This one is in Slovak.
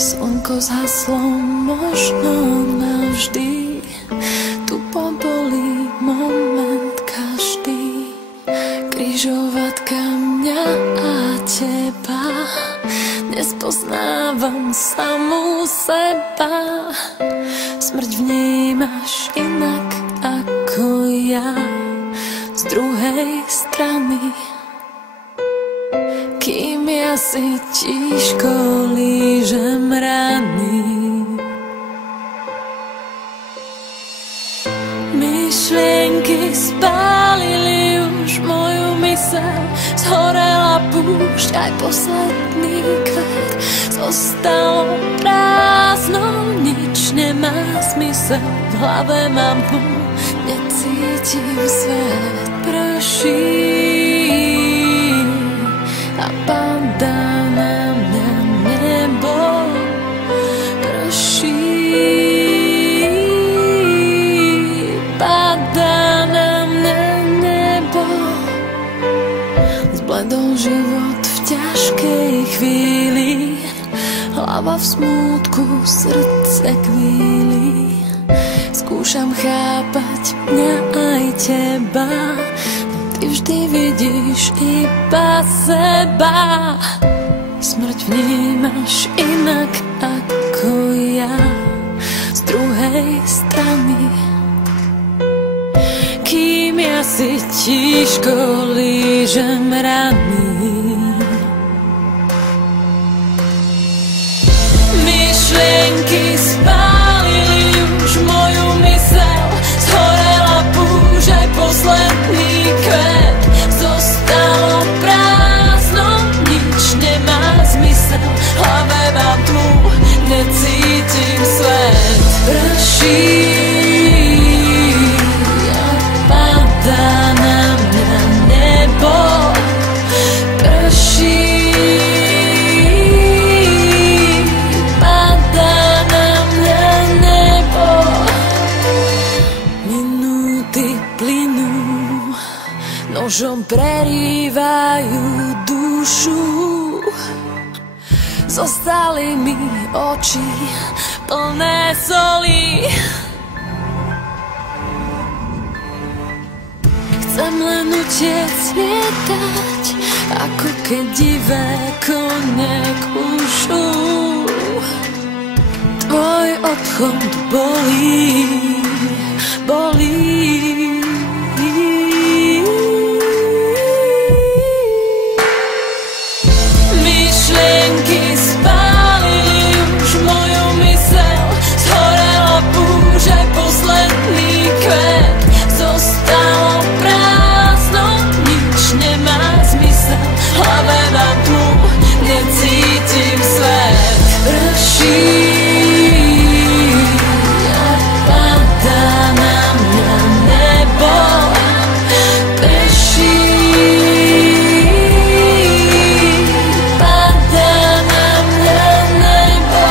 Slnko zhaslo možno navždy, tu pobolí moment každý. Križovatka mňa a teba, nespoznávam samú seba. Smrť vnímaš inak ako ja, z druhej strany. Kým ja si tížko lížem rany, myšlienky spálili už moju myseľ. Zhorela púšť, aj posledný kvet. Zostalo prázdno, nič nemá zmysel. V hlave mám tmu, necítim svet. Prší a padá na mňa nebo. Prší, padá na mňa nebo. Zbledol život v ťažkej chvíli, hlava v smútku, srdce kvíli. Skúšam chápať mňa aj teba, ty vždy vidíš iba seba. Smrť vnímaš inak ako ja, z druhej strany. Kým ja si tížko lížem rany, myšlienky spálili už moju myseľ. Zhorela púšť, aj posledný kvet. Zostalo prázdno, nič nemá zmysel. V hlave mám tmu, necítim svet. Prší a padá na mňa nebo. Prší, padá na mňa nebo. Minúty plynú, nožom prerývajú dušu. Zostali mi oči plné soli. Chcem len utiec lietať, ako keď divé kone kúšu. Tvoj odchod bolí, bolí. Myšlienky spálili už moju myseľ. Zhorela púšť, aj posledný kvet. Zostalo prázdno, nič nemá zmysel. V hlave mám tmu, necítim svet. Prší a padá na mňa nebo. Prší, padá na mňa nebo.